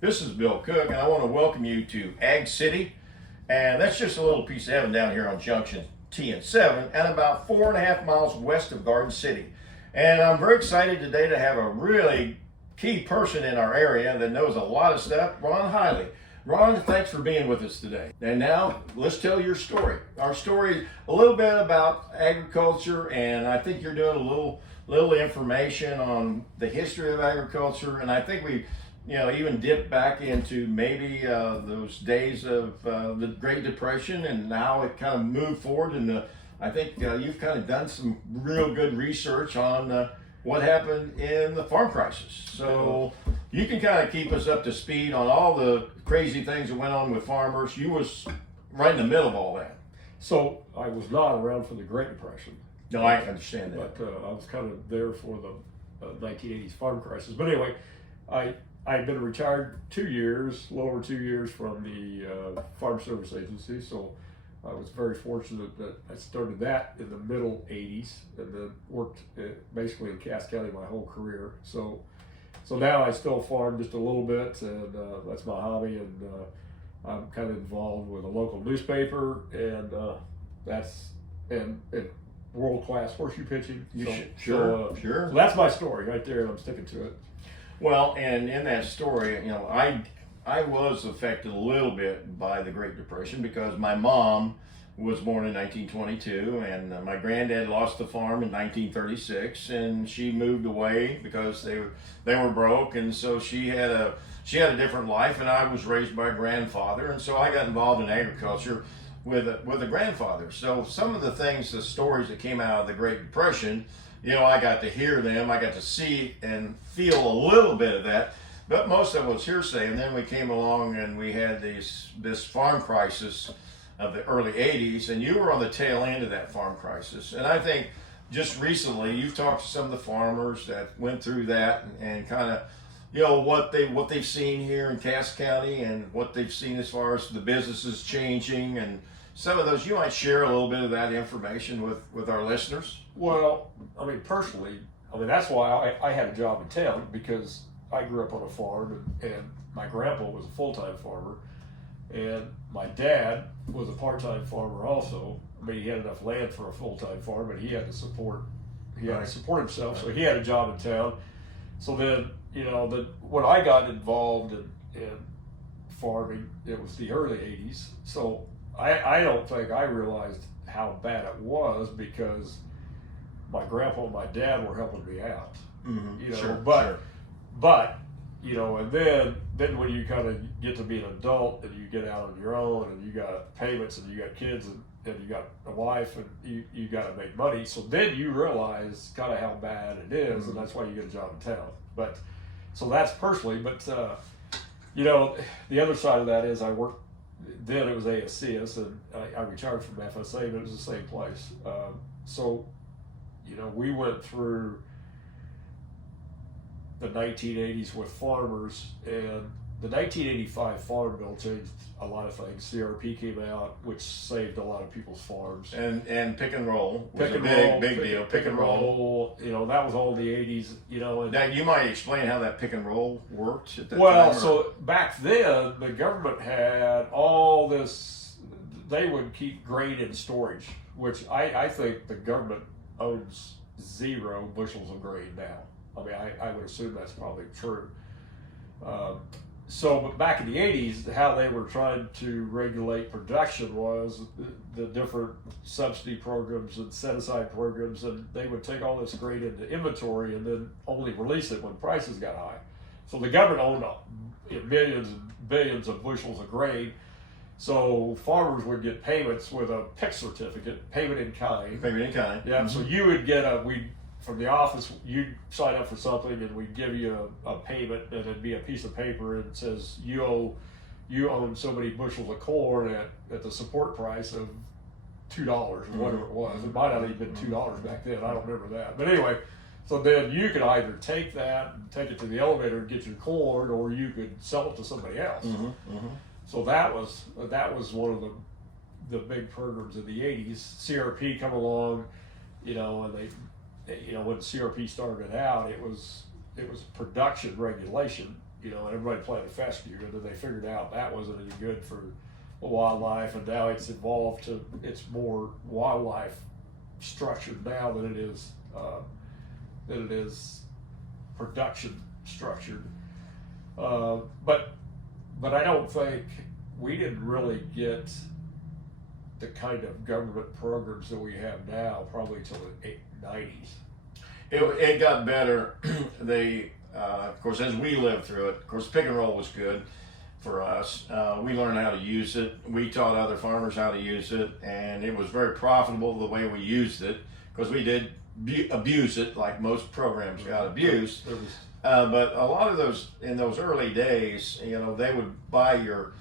This is Bill Cook, and I want to welcome you to Ag City. And that's just a little piece of heaven down here on Junction T and 7, and about 4.5 miles west of Garden City. And I'm very excited today to have a really key person in our area that knows a lot of stuff, Ron Highley. Ron, thanks for being with us today. And now let's tell your story. Our story, a little bit about agriculture, and I think you're doing a little information on the history of agriculture, and I think we even dip back into maybe those days of the Great Depression and how it kind of moved forward. And I think you've kind of done some real good research on what happened in the farm crisis. So you can kind of keep us up to speed on all the crazy things that went on with farmers. You was right in the middle of all that. So I was not around for the Great Depression. No, I understand that. But I was kind of there for the 1980s farm crisis. But anyway, I'd been retired 2 years, a little over 2 years from the Farm Service Agency, so I was very fortunate that I started that in the middle 80s and then worked basically in Cass County my whole career. So now I still farm just a little bit, and that's my hobby, and I'm kind of involved with a local newspaper, and and world-class horseshoe pitching. Sure. So that's my story right there, and I'm sticking to it. Well, and in that story, I was affected a little bit by the Great Depression because my mom was born in 1922, and my granddad lost the farm in 1936, and she moved away because they were broke, and so she had a different life, and I was raised by a grandfather, and so I got involved in agriculture with a grandfather. So some of the stories that came out of the Great Depression, I got to hear them, I got to see and feel a little bit of that, but most of it was hearsay. And then we came along and we had this farm crisis of the early 80s, and you were on the tail end of that farm crisis. And I think just recently you've talked to some of the farmers that went through that and kind of, what they've seen here in Cass County and what they've seen as far as the businesses changing, and some of those. You might share a little bit of that information with our listeners. Well, personally, that's why I had a job in town, because I grew up on a farm, and my grandpa was a full-time farmer, and my dad was a part-time farmer also. He had enough land for a full-time farm, but he had to support himself, so he had a job in town. So then, when I got involved in farming, it was the early 80s. So I don't think I realized how bad it was, because my grandpa and my dad were helping me out. Mm-hmm. Sure. But and then when you kind of get to be an adult and you get out on your own and you got payments and you got kids and you got a wife and you got to make money, so then you realize kind of how bad it is. Mm-hmm. And that's why you get a job in town. But so that's personally, but the other side of that is I worked. Then it was ASCS, and I retired from FSA, but it was the same place. So we went through the 1980s with farmers, and the 1985 Farm Bill changed a lot of things. CRP came out, which saved a lot of people's farms. And pick and roll was big deal. Pick and roll. That was all the 80s. And now you might explain how that pick and roll worked at that time. Well, so back then the government had all this. They would keep grain in storage, which I think the government owns 0 bushels of grain now. I would assume that's probably true. But back in the 80s, how they were trying to regulate production was the different subsidy programs and set-aside programs, and they would take all this grain into inventory and then only release it when prices got high. So the government owned millions and billions of bushels of grain, so farmers would get payments with a PIC certificate, payment in kind. Payment in kind. Yeah, mm-hmm. So you would get from the office, you'd sign up for something, and we'd give you a payment, and it'd be a piece of paper, and it says you own so many bushels of corn at the support price of $2 or whatever it was. It might not have even been $2 back then. I don't remember that. But anyway, so then you could either take that and take it to the elevator and get your corn, or you could sell it to somebody else. Mm-hmm. Mm-hmm. So that was one of the big programs of the 80s. CRP come along, and they, when CRP started out, it was production regulation, and everybody planted fescue, and then they figured out that wasn't any good for the wildlife, and now it's evolved to, it's more wildlife structured now than it is production structured. But I don't think we didn't really get the kind of government programs that we have now probably till the 90s. It got better. They, of course, as we lived through it, of course, pick and roll was good for us. We learned how to use it. We taught other farmers how to use it, and it was very profitable the way we used it, because we did abuse it like most programs got abused. But a lot of those, in those early days, they would buy your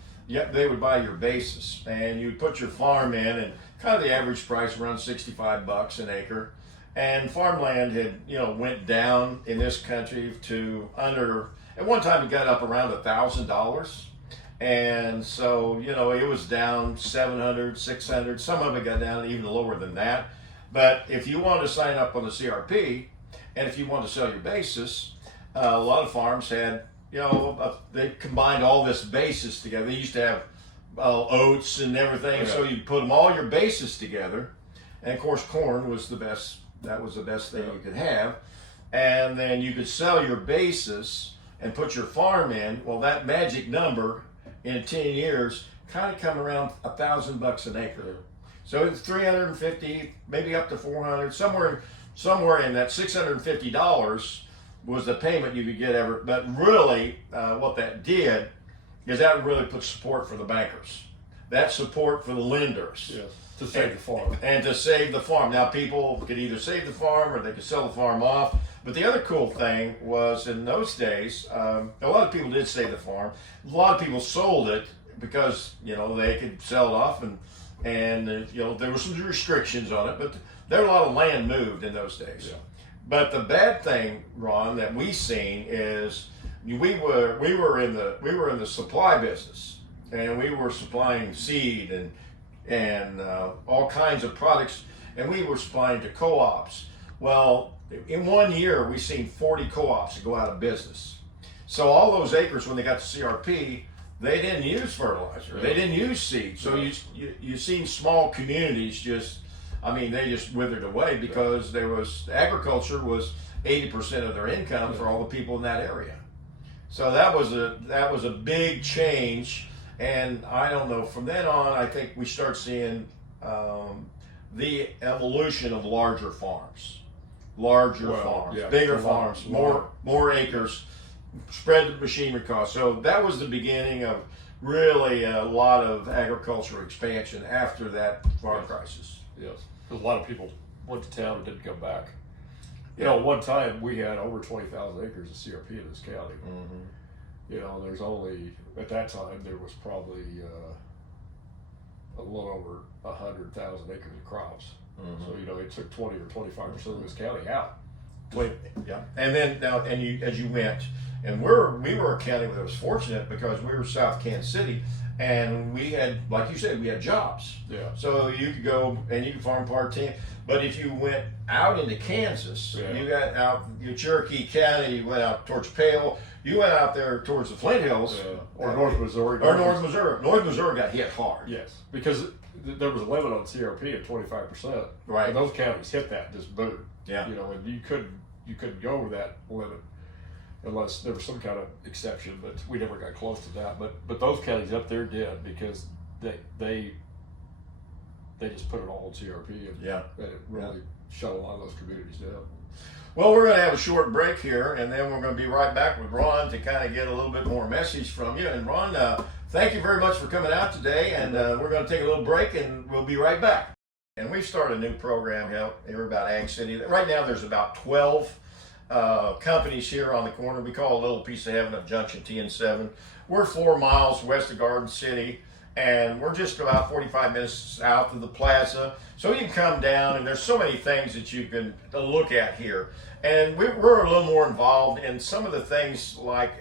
basis, and you'd put your farm in, and kind of the average price around $65 an acre. And farmland had, went down in this country to under, at one time it got up around $1,000. And so, it was down 700, 600, some of it got down even lower than that. But if you wanted to sign up on the CRP, and if you wanted to sell your basis, a lot of farms had, they combined all this basis together. They used to have oats and everything, so you put them all your basis together. And of course, corn was the best. That was the best thing you could have. And then you could sell your basis and put your farm in. Well, that magic number in 10 years kind of come around $1,000 an acre. So it's 350, maybe up to 400, somewhere in that $650 was the payment you could get ever. But really, what that did is that really put support for the bankers. That support for the lenders. Yes. To save the farm. And to save the farm. Now, people could either save the farm or they could sell the farm off. But the other cool thing was, in those days, a lot of people did save the farm. A lot of people sold it because, they could sell it off, and there were some restrictions on it, but there were a lot of land moved in those days. Yeah. But the bad thing, Ron, that we seen is we were in the supply business, and we were supplying seed and all kinds of products, and we were supplying to co-ops. Well, in 1 year, we seen 40 co-ops go out of business. So all those acres, when they got to CRP, they didn't use fertilizer. They didn't use seed. So you seen small communities they just withered away, because agriculture was 80% of their income for all the people in that area. So that was a big change. And I don't know, from then on, I think we start seeing the evolution of larger farms, bigger farms, more acres, spread the machinery costs. So that was the beginning of really a lot of agricultural expansion after that farm crisis. Yes, a lot of people went to town and didn't come back. One time we had over 20,000 acres of CRP in this county. Mm-hmm. There's only, at that time, there was probably a little over 100,000 acres of crops. Mm-hmm. So, it took 20 or 25% of this county out. Yeah. And then, as you went, and we were a county that was fortunate because we were South Kansas City, and we had, like you said, we had jobs. Yeah. So you could go and you could farm part-time. But if you went out into Kansas, you got out Cherokee County, you went out towards Pale, you went out there towards the Flint Hills. Or North Missouri. North Missouri. North Missouri got hit hard. Yes, because there was a limit on CRP of 25%. Right. And those counties hit that, just boom. Yeah. And you couldn't go over that limit unless there was some kind of exception, but we never got close to that. But those counties up there did, because they just put it all on CRP, and it really shut a lot of those communities down. Well, we're going to have a short break here, and then we're going to be right back with Ron to kind of get a little bit more message from you. And Ron, thank you very much for coming out today, and we're going to take a little break, and we'll be right back. And we've started a new program here about Ag City. Right now there's about 12 companies here on the corner. We call it a little piece of heaven of Junction T and 7. We're 4 miles west of Garden City, and we're just about 45 minutes south of the plaza. So you can come down, and there's so many things that you can look at here. And we're a little more involved in some of the things like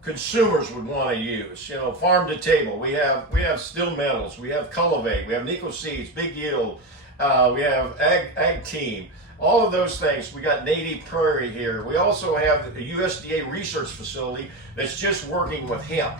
consumers would want to use. Farm to table. We have Still Metals. We have Cultivate. We have Nico Seeds, Big Yield. We have ag team. All of those things. We got native prairie here. We also have the USDA research facility that's just working with hemp.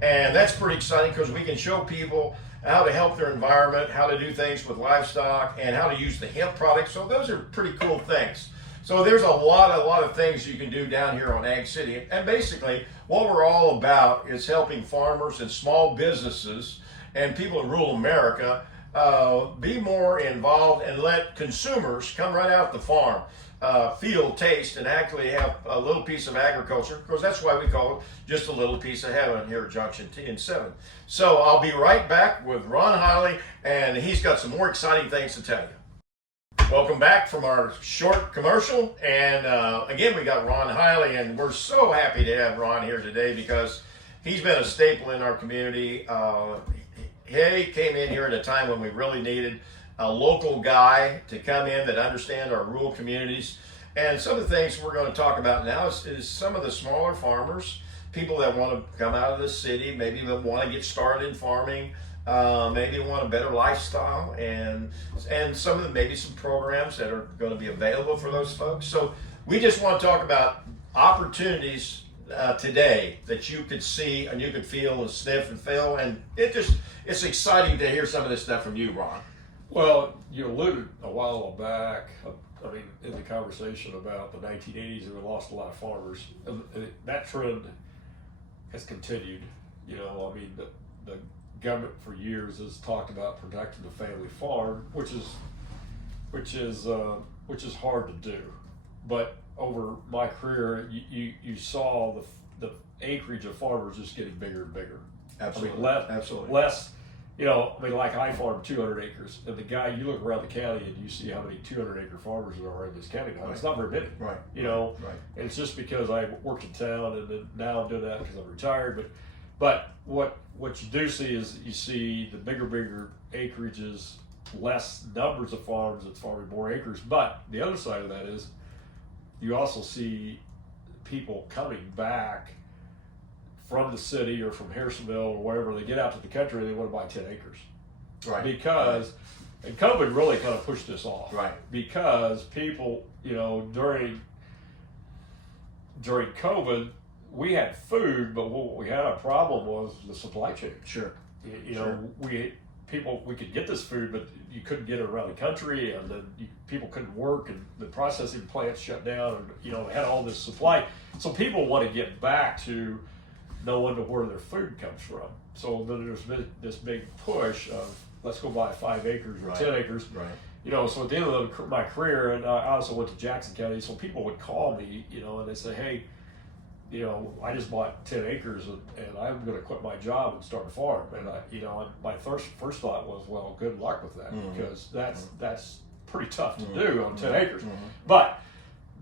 And that's pretty exciting because we can show people how to help their environment, how to do things with livestock, and how to use the hemp products. So those are pretty cool things. So there's a lot of things you can do down here on Ag City. And basically, what we're all about is helping farmers and small businesses and people in rural America be more involved and let consumers come right out the farm, feel, taste, and actually have a little piece of agriculture, because that's why we call it just a little piece of heaven here at Junction T and 7. So I'll be right back with Ron Highley, and he's got some more exciting things to tell you. Welcome back from our short commercial, and again we got Ron Highley, and we're so happy to have Ron here today because he's been a staple in our community. He came in here at a time when we really needed a local guy to come in that understands our rural communities. And some of the things we're going to talk about now is some of the smaller farmers, people that want to come out of the city, maybe that want to get started in farming, maybe want a better lifestyle, and some of the maybe some programs that are going to be available for those folks. So we just want to talk about opportunities today that you could see and you could feel and sniff and feel, and it's exciting to hear some of this stuff from you, Ron. Well, you alluded a while back, I mean, in the conversation about the 1980s, we lost a lot of farmers, and that trend has continued. You know, I mean, the government for years has talked about protecting the family farm, which is hard to do. But over my career, you saw the acreage of farmers just getting bigger and bigger. Absolutely. I mean, Absolutely. less. You know, I mean, like I farm 200 acres, and the guy, you look around the county and you see how many 200-acre farmers there are in this county now. Right. It's not very many. Right. You know, Right. and it's just because I worked in town, and then now I'm doing that because I'm retired. But what you do see is you see the bigger acreages, less numbers of farms that's farming more acres. But the other side of that is you also see people coming back from the city or from Harrisonville or wherever. They get out to the country and they want to buy 10 acres. Right. Because, and COVID really kind of pushed this off. Right. Because people, you know, during COVID, we had food, but what we had a problem was the supply chain. Sure. You know, we could get this food, but you couldn't get it around the country, and then people couldn't work, and the processing plants shut down, and you know, had all this supply. So people want to get back to knowing where their food comes from. So then there's been this big push of let's go buy 5 acres or 10 acres. Right. You know, so at the end of my career, and I also went to Jackson County, so people would call me, you know, and they say, hey, you know, I just bought 10 acres and I'm going to quit my job and start a farm. And my first thought was, well, good luck with that, because that's pretty tough to do on 10 acres. But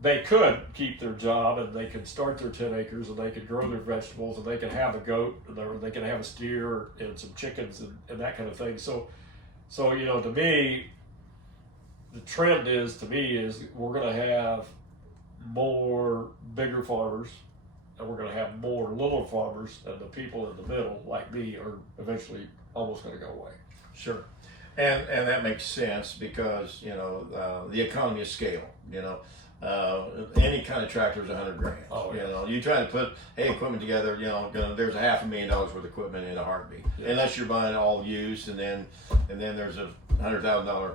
they could keep their job and they could start their 10 acres and they could grow their vegetables and they could have a goat and they could have a steer and some chickens and that kind of thing. So you know, to me, the trend is we're going to have more bigger farmers, and we're going to have more little farmers, and the people in the middle, like me, are eventually almost going to go away. Sure. And that makes sense because, you know, the economy of scale, you know. Any kind of tractor is $100,000. Oh, yeah. You know, you try to put equipment together. You know, there's $500,000 worth of equipment in a heartbeat, unless you're buying all used, and then there's a $100,000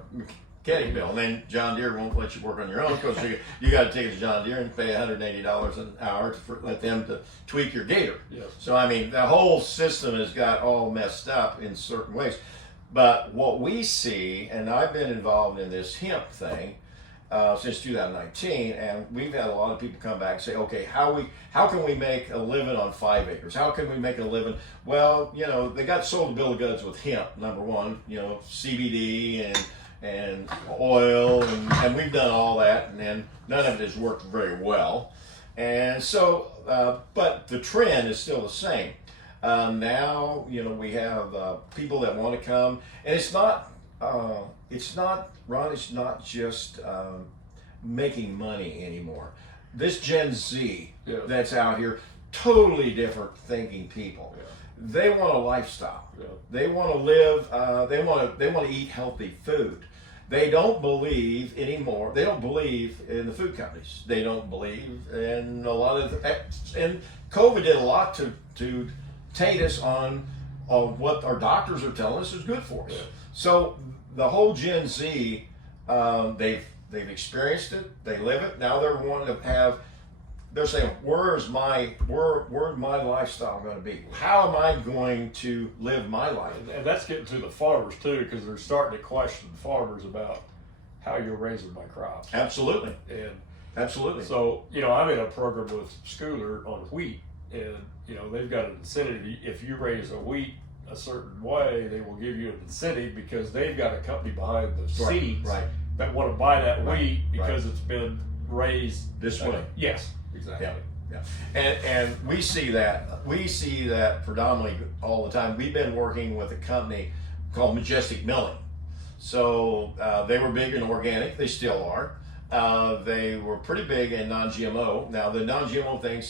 caddy bill, and then John Deere won't let you work on your own because you got to take it to John Deere and pay $180 an hour to let them to tweak your gator. Yes. So I mean, the whole system has got all messed up in certain ways. But what we see, and I've been involved in this hemp thing since 2019, and we've had a lot of people come back and say, okay, how can we make a living on 5 acres? How can we make a living? Well, you know, they got sold a bill of goods with hemp, number one, you know, CBD and oil, and we've done all that, and none of it has worked very well. And so, but the trend is still the same. Now, you know, we have people that want to come, and it's not, Ron, it's not just making money anymore. This Gen Z that's out here, totally different thinking people. Yeah. They want a lifestyle. Yeah. They want to live. They want to eat healthy food, They don't believe anymore. They don't believe in the food companies. They don't believe in a lot of and COVID did a lot to taint us on what our doctors are telling us is good for us. Yeah. So the whole Gen Z, they've experienced it. They live it. Now they're wanting to have. They're saying, where's my lifestyle going to be? How am I going to live my life? And that's getting to the farmers too, because they're starting to question farmers about how you're raising my crops. Absolutely. And Absolutely. so, I'm in a program with Schooler on wheat, and they've got an incentive. If you raise a wheat a certain way, they will give you an incentive because they've got a company behind the seeds that want to buy that wheat because it's been raised this way. Yes, exactly. Yeah. And we see that predominantly all the time. We've been working with a company called Majestic Milling. So they were big in organic. They still are. They were pretty big in non-GMO. Now the non-GMO thing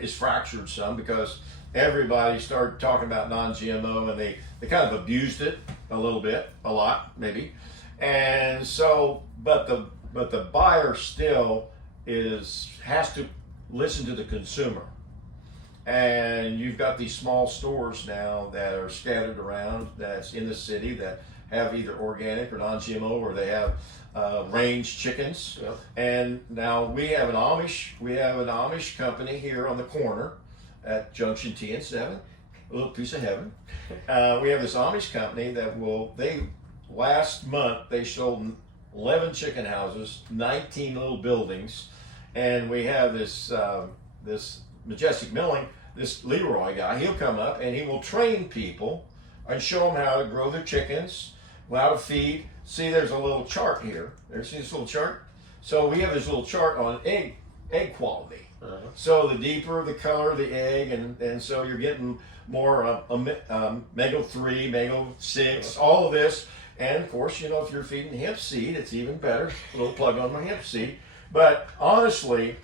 is fractured some because everybody started talking about non-GMO and they kind of abused it a lot maybe. And so, but the buyer still has to listen to the consumer. And you've got these small stores now that are scattered around that's in the city that have either organic or non-GMO, or they have range chickens. Yep. And now we have an Amish company here on the corner at Junction T and 7, a little piece of heaven. We have this Amish company that last month they sold 11 chicken houses, 19 little buildings, and we have this Majestic Milling, this Leroy guy. He'll come up and he will train people and show them how to grow their chickens, how to feed. See, there's a little chart here. See this little chart? So we have this little chart on egg quality. Uh-huh. So the deeper the color of the egg, and so you're getting more omega-3, omega-6, all of this. And of course, if you're feeding hemp seed, it's even better. A little plug on my hemp seed. But honestly,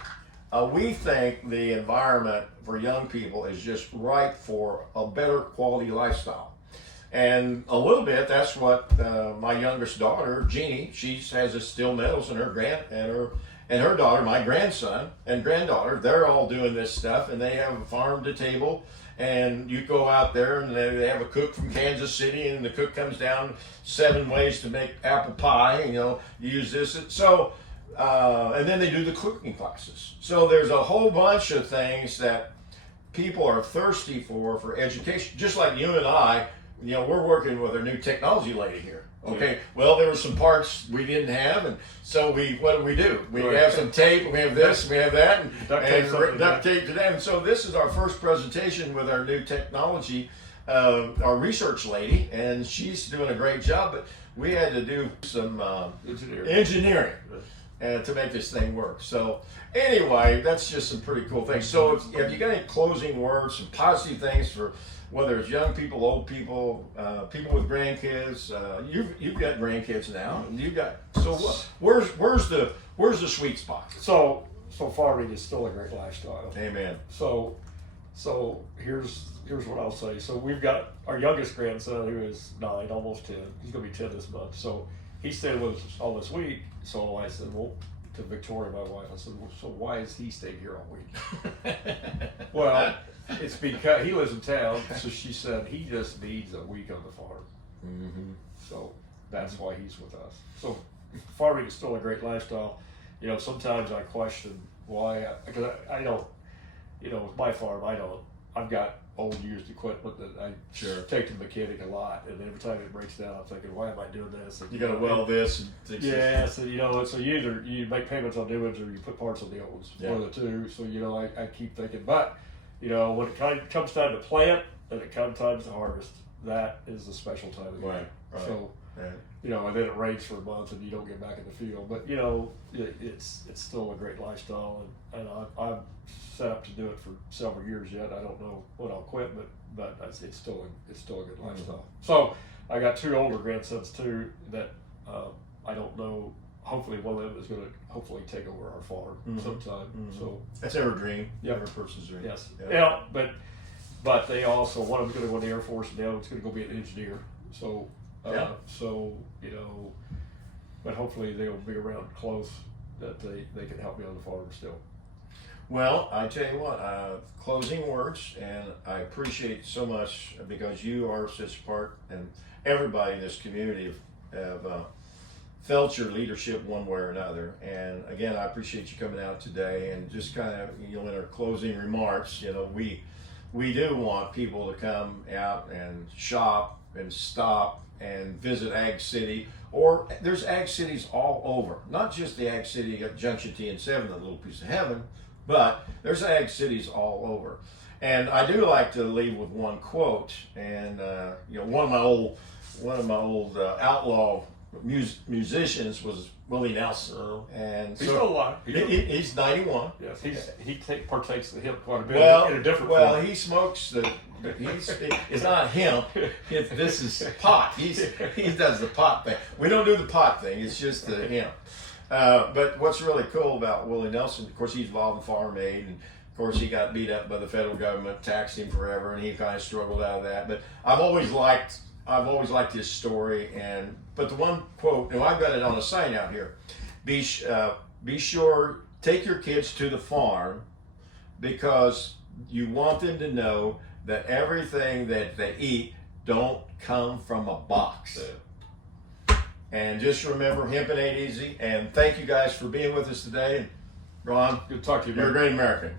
we think the environment for young people is just right for a better quality lifestyle. And a little bit, that's what my youngest daughter, Jeannie, she has this Still Meadows, and her daughter, my grandson and granddaughter, they're all doing this stuff, and they have a farm to table. And you go out there, and they have a cook from Kansas City, and the cook comes down 7 ways to make apple pie. You use this. So, and then they do the cooking classes. So there's a whole bunch of things that people are thirsty for education. Just like you and I, we're working with our new technology lady here. Okay. Well, there were some parts we didn't have, and so what do? We have some tape, we have this, we have that, and duct tape to that. And so this is our first presentation with our new technology, our research lady, and she's doing a great job. But we had to do some engineering to make this thing work. So anyway, that's just some pretty cool things. So if you got any closing words, some positive things for whether it's young people, old people, people with grandkids, you've got grandkids now. Where's the sweet spot? So farming is still a great lifestyle. Amen. So here's what I'll say. So we've got our youngest grandson who is 9, almost 10. He's gonna be 10 this month. So he stayed with us all this week. So I said, well, to Victoria, my wife, I said, well, so why is he staying here all week? Well, it's because he lives in town. So she said he just needs a week on the farm. Mm-hmm. So that's why he's with us. So farming is still a great lifestyle. Sometimes I question why, because I don't, with my farm, I've got old used equipment that I take to the mechanic a lot, and every time it breaks down, I'm thinking, why am I doing this? And, you got to weld this and fix this. So so you make payments on new ones or you put parts on the old ones, one of the two. So I keep thinking, but when it comes time to plant and it comes time to harvest, that is the special time of the year. Right. So and then it rains for a month and you don't get back in the field. But it's still a great lifestyle, and I'm set up to do it for several years yet. I don't know when I'll quit, but it's still a good lifestyle. So I got 2 older grandsons too that I don't know. Hopefully one of them is going to hopefully take over our farm sometime. Mm-hmm. So that's every dream. Yep. Every person's dream. Yes. Yeah. But they also, one of them's going to go in the Air Force and the other one's going to go be an engineer. So but hopefully they'll be around close that they can help me on the farm still. Well, I tell you what, closing words, and I appreciate so much because you are such a part, and everybody in this community have felt your leadership one way or another. And again, I appreciate you coming out today and just kind of, in our closing remarks, we do want people to come out and shop and stop and visit Ag City, or there's Ag Cities all over, not just the Ag City at Junction T and 7, the little piece of heaven, but there's Ag Cities all over. And I do like to leave with one quote, and one of my old outlaw musicians was Willie Nelson, and He's still alive. He's 91. Yes, he partakes the hemp quite a bit in a different form. He smokes it's not hemp. This is pot. He does the pot thing. We don't do the pot thing. It's just the hemp. But what's really cool about Willie Nelson, of course, he's involved in Farm Aid, and of course he got beat up by the federal government, taxed him forever, and he kind of struggled out of that. But I've always liked his story. But the one quote, and I've got it on a sign out here: be sure, take your kids to the farm because you want them to know that everything that they eat don't come from a box. And just remember, hemp ain't easy. And thank you guys for being with us today. And Ron, good to talk to you. You're a great American.